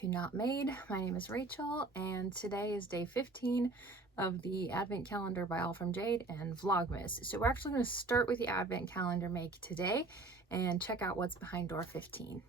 to Not Made. My name is Rachel, and today is day 15 of the Advent Calendar by All From Jade and Vlogmas. So we're actually going to start with the Advent Calendar make today and check out what's behind door 15.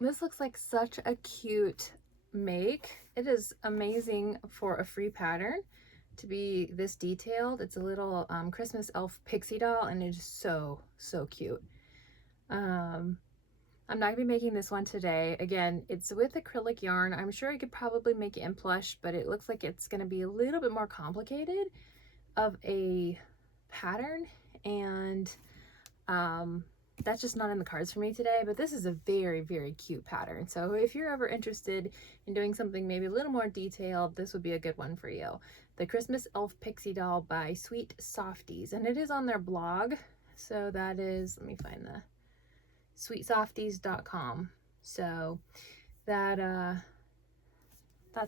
This looks like such a cute make. It is amazing for a free pattern to be this detailed. It's a little Christmas elf pixie doll, and it is so cute. I'm not gonna be making this one today. Again, it's with acrylic yarn. I'm sure I could probably make it in plush, but it looks like it's gonna be a little bit more complicated of a pattern, and that's just not in the cards for me today. But this is a very cute pattern, so if you're ever interested in doing something maybe a little more detailed, this would be a good one for you. The Christmas Elf Pixie Doll by Sweet Softies, and it is on their blog. So that is, let me find the sweetsofties.com. So that's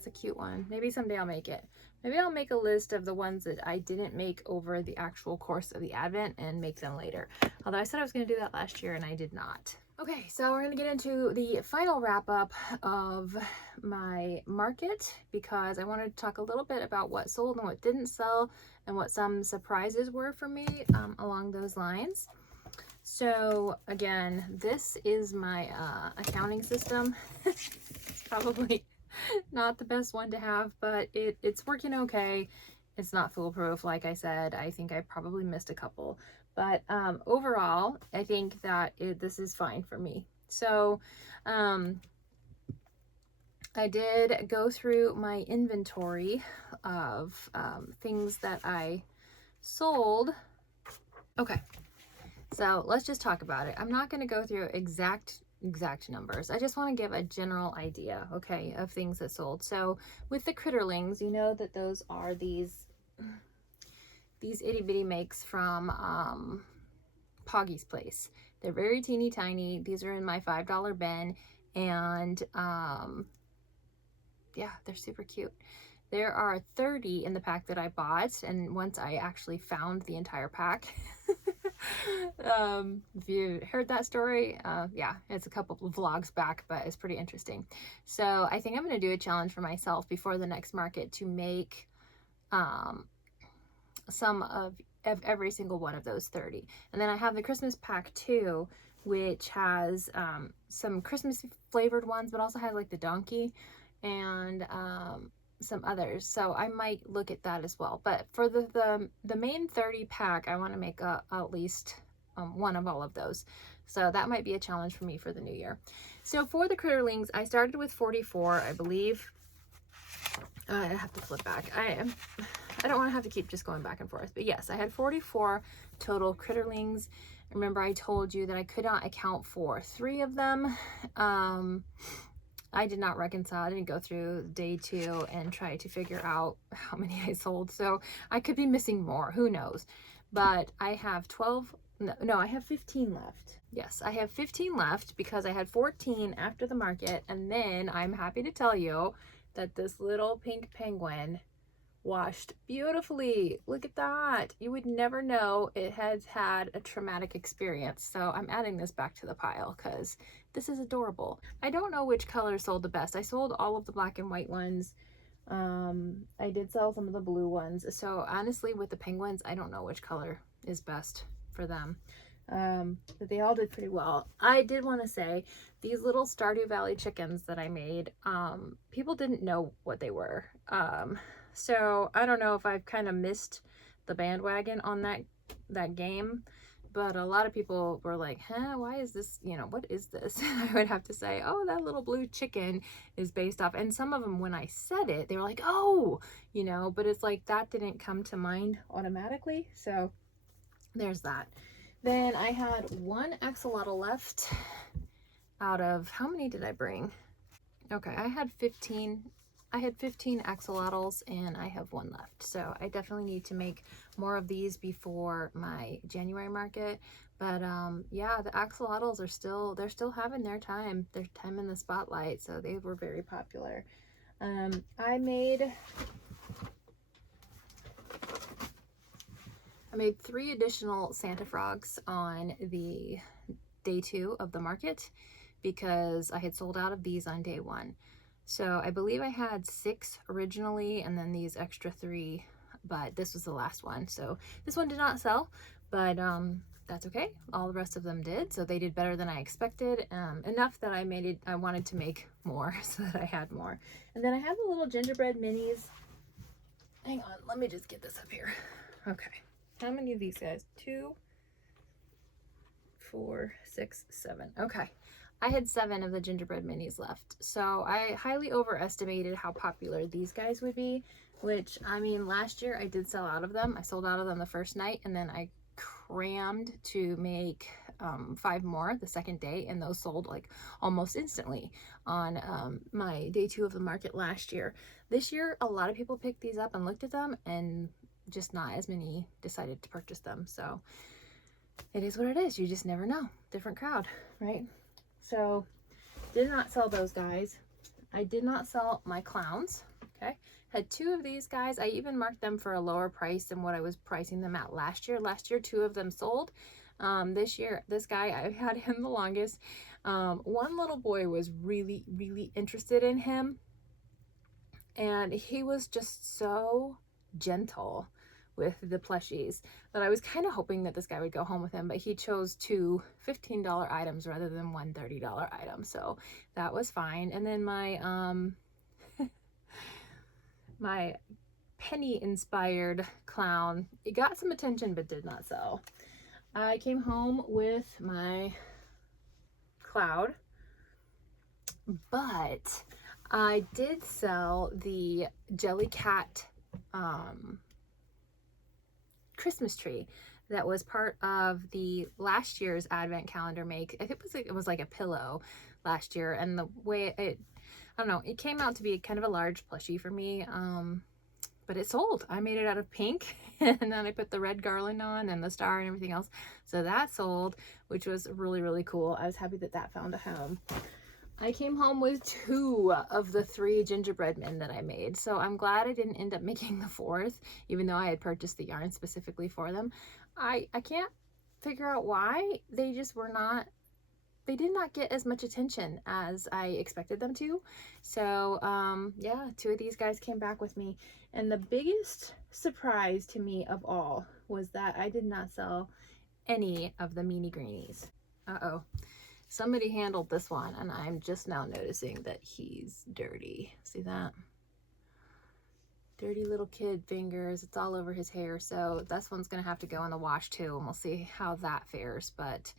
a cute one. Maybe someday I'll make it. Maybe I'll make a list of the ones that I didn't make over the actual course of the Advent and make them later. Although I said I was going to do that last year and I did not. Okay, so we're going to get into the final wrap up of my market, because I wanted to talk a little bit about what sold and what didn't sell and what some surprises were for me along those lines. So again, this is my accounting system. It's probably not the best one to have, but it's working okay. It's not foolproof, like I said. I think I probably missed a couple, but overall I think that this is fine for me. So I did go through my inventory of things that I sold. Okay, so let's just talk about it. I'm not going to go through exact numbers. I just want to give a general idea, okay, of things that sold. So with the Critterlings, you know that those are these itty bitty makes from Poggy's Place. They're very teeny tiny. These are in my $5 bin, and yeah, they're super cute. There are 30 in the pack that I bought, and once I actually found the entire pack. If you heard that story, yeah, it's a couple of vlogs back, but it's pretty interesting. So I think I'm going to do a challenge for myself before the next market to make some of every single one of those 30. And then I have the Christmas pack too, which has some Christmas flavored ones, but also has like the donkey and some others. So I might look at that as well. But for the main 30 pack, I want to make at least one of all of those. So that might be a challenge for me for the new year. So for the Critterlings, I started with 44, I believe. I have to flip back. I don't want to have to keep just going back and forth. But yes, I had 44 total Critterlings. Remember, I told you that I could not account for 3 of them. I did not reconcile. I didn't go through day 2 and try to figure out how many I sold. So I could be missing more. Who knows? But I have 12. No, I have 15 left. Yes, I have 15 left because I had 14 after the market. And then I'm happy to tell you that this little pink penguin washed beautifully. Look at that. You would never know it has had a traumatic experience. So I'm adding this back to the pile because this is adorable. I don't know which color sold the best. I sold all of the black and white ones. I did sell some of the blue ones. So honestly, with the penguins, I don't know which color is best for them. But they all did pretty well. I did want to say these little Stardew Valley chickens that I made, people didn't know what they were. So I don't know if I've kind of missed the bandwagon on that game, but a lot of people were like, huh, why is this, you know, what is this? I would have to say, oh, that little blue chicken is based off. And some of them, when I said it, they were like, oh, you know, but it's like that didn't come to mind automatically. So there's that. Then I had 1 axolotl left out of, how many did I bring? Okay, I had 15 I had 15 axolotls and I have one left. So I definitely need to make more of these before my January market. But yeah, the axolotls are they're still having their time in the spotlight. So they were very popular. I made 3 additional Santa frogs on the day 2 of the market because I had sold out of these on day 1. So I believe I had 6 originally and then these extra 3, but this was the last one. So this one did not sell, but that's okay. All the rest of them did. So they did better than I expected. Enough that I wanted to make more so that I had more. And then I have the little gingerbread minis. Hang on, let me just get this up here. Okay. How many of these guys? 2, 4, 6, 7. Okay. I had 7 of the gingerbread minis left. So I highly overestimated how popular these guys would be, which, I mean, last year I did sell out of them. I sold out of them the first night, and then I crammed to make 5 more the second day, and those sold like almost instantly on my day 2 of the market last year. This year, a lot of people picked these up and looked at them, and just not as many decided to purchase them. So it is what it is. You just never know. Different crowd, right? So did not sell those guys. I did not sell my clowns. Okay. Had 2 of these guys. I even marked them for a lower price than what I was pricing them at last year. Last year, 2 of them sold. This year, this guy, I had him the longest. One little boy was really, really interested in him. And he was just so gentle with the plushies that I was kind of hoping that this guy would go home with him, but he chose 2 $15 items rather than one $30 item. So that was fine. And then my, my penny inspired clown, it got some attention, but did not sell. I came home with my cloud, but I did sell the Jellycat Christmas tree that was part of the last year's advent calendar make. I think it was like a pillow last year, and the way I don't know, it came out to be kind of a large plushie for me, but it sold. I made it out of pink and then I put the red garland on and the star and everything else, so that sold, which was really, really cool. I was happy that that found a home. I came home with 2 of the 3 gingerbread men that I made. So I'm glad I didn't end up making the 4th, even though I had purchased the yarn specifically for them. I can't figure out why. They just were not, they did not get as much attention as I expected them to. So yeah, 2 of these guys came back with me. And the biggest surprise to me of all was that I did not sell any of the meanie greenies. Uh-oh. Somebody handled this one, and I'm just now noticing that he's dirty. See that? Dirty little kid fingers. It's all over his hair. So this one's going to have to go in the wash too, and we'll see how that fares. But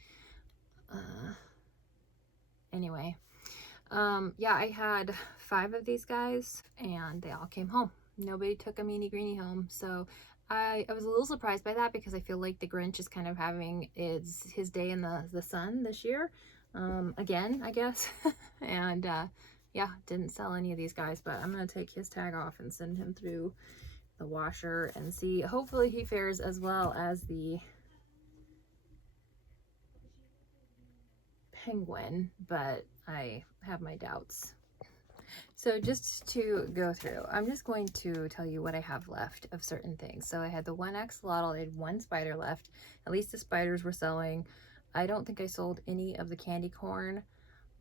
anyway, yeah, I had 5 of these guys, and they all came home. Nobody took a meanie greenie home. So I was a little surprised by that because I feel like the Grinch is kind of having his day in the sun this year. Again, I guess. And yeah, didn't sell any of these guys, but I'm going to take his tag off and send him through the washer and see. Hopefully he fares as well as the penguin, but I have my doubts. So just to go through, I'm just going to tell you what I have left of certain things. So I had the 1 axolotl, I had 1 spider left. At least the spiders were selling. I don't think I sold any of the candy corn.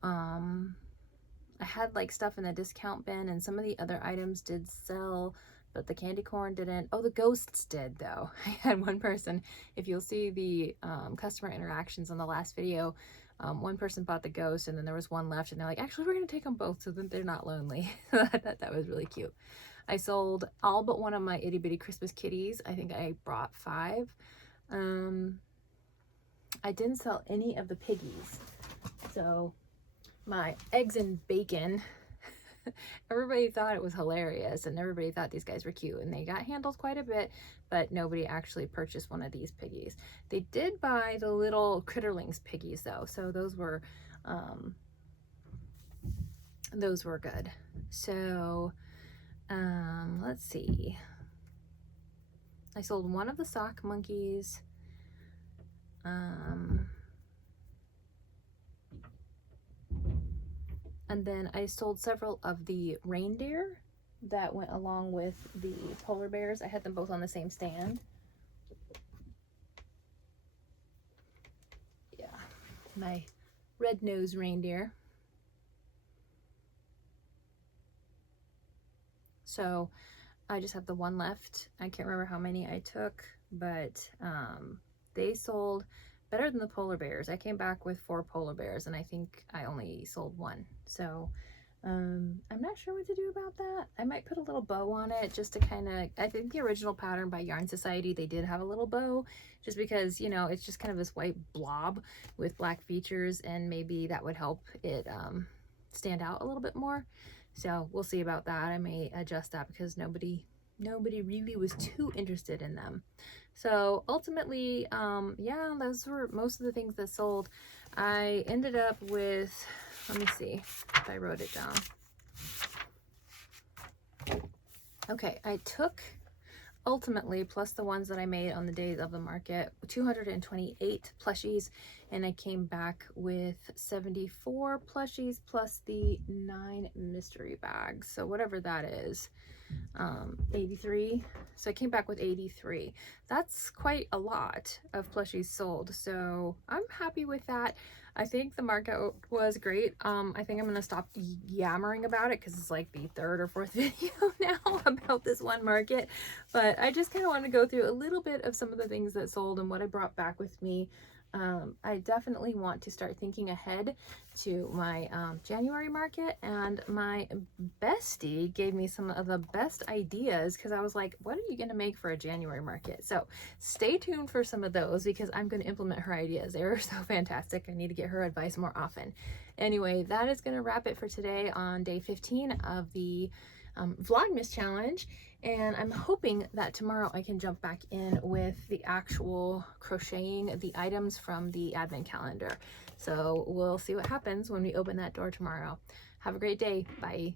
I had like stuff in the discount bin, and some of the other items did sell, but the candy corn didn't. Oh, the ghosts did though. I had one person, if you'll see the customer interactions on the last video, one person bought the ghost and then there was 1 left, and they're like, actually, we're gonna take them both so that they're not lonely. I thought that was really cute. I sold all but 1 of my itty bitty Christmas kitties. I think I brought 5. I didn't sell any of the piggies. So my eggs and bacon, everybody thought it was hilarious, and everybody thought these guys were cute, and they got handled quite a bit, but nobody actually purchased one of these piggies. They did buy the little Critterlings piggies though, so those were good. So Let's see. I sold one of the sock monkeys. And then I sold several of the reindeer that went along with the polar bears. I had them both on the same stand. Yeah, my red-nosed reindeer. So I just have the one left. I can't remember how many I took, but they sold better than the polar bears. I came back with 4 polar bears, and I think I only sold 1. So I'm not sure what to do about that. I might put a little bow on it just to kind of, I think the original pattern by Yarn Society, they did have a little bow, just because, you know, it's just kind of this white blob with black features, and maybe that would help it stand out a little bit more. So we'll see about that. I may adjust that because nobody really was too interested in them. So ultimately, yeah, those were most of the things that sold. I ended up with, let me see if I wrote it down. Okay, I took ultimately, plus the ones that I made on the days of the market, 228 plushies, and I came back with 74 plushies plus the 9 mystery bags. So whatever that is, 83. So I came back with 83. That's quite a lot of plushies sold, so I'm happy with that. I think the market was great. I think I'm gonna stop yammering about it because it's like the 3rd or 4th video now about this one market, but I just kind of want to go through a little bit of some of the things that sold and what I brought back with me. I definitely want to start thinking ahead to my January market, and my bestie gave me some of the best ideas because I was like, what are you going to make for a January market? So stay tuned for some of those because I'm going to implement her ideas. They were so fantastic. I need to get her advice more often. Anyway, that is going to wrap it for today on day 15 of the Vlogmas challenge, and I'm hoping that tomorrow I can jump back in with the actual crocheting the items from the advent calendar. So we'll see what happens when we open that door tomorrow. Have a great day. Bye.